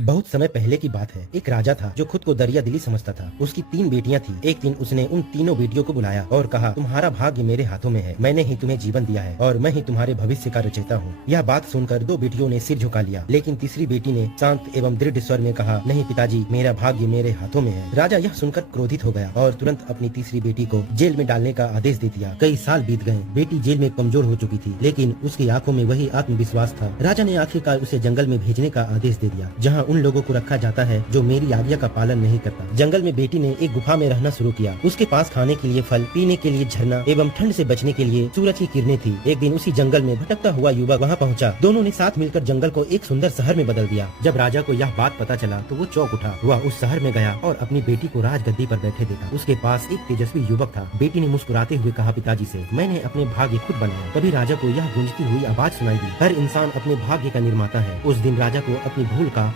बहुत समय पहले की बात है। एक राजा था जो खुद को दरिया दिली समझता था। उसकी 3 बेटियां थी। एक दिन उसने उन तीनों बेटियों को बुलाया और कहा, तुम्हारा भाग्य मेरे हाथों में है। मैंने ही तुम्हें जीवन दिया है और मैं ही तुम्हारे भविष्य का रचयिता हूँ। यह बात सुनकर 2 बेटियों ने सिर झुका लिया, लेकिन तीसरी बेटी ने शांत एवं दृढ़ स्वर में कहा, नहीं पिताजी, मेरा भाग्य मेरे हाथों में है। राजा यह सुनकर क्रोधित हो गया और तुरंत अपनी तीसरी बेटी को जेल में डालने का आदेश दे दिया। कई साल बीत गए। बेटी जेल में कमजोर हो चुकी थी, लेकिन उसकी आंखों में वही आत्मविश्वास था। राजा ने आखिरकार उसे जंगल में भेजने का आदेश दे दिया, जहाँ उन लोगों को रखा जाता है जो मेरी आज्ञा का पालन नहीं करता। जंगल में बेटी ने एक गुफा में रहना शुरू किया। उसके पास खाने के लिए फल, पीने के लिए झरना एवं ठंड से बचने के लिए सूरज की किरणें थी। एक दिन उसी जंगल में भटकता हुआ युवक वहाँ पहुँचा। दोनों ने साथ मिलकर जंगल को एक सुंदर शहर में बदल दिया। जब राजा को यह बात पता चला तो वो चौंक उठा। वह उस शहर में गया और अपनी बेटी को राजगद्दी पर बैठे देखा। उसके पास एक तेजस्वी युवक था। बेटी ने मुस्कुराते हुए कहा, पिताजी से मैंने अपने भाग्य खुद बनाया। तभी राजा को यह गूंजती हुई आवाज सुनाई दी, हर इंसान अपने भाग्य का निर्माता है। उस दिन राजा को अपनी भूल का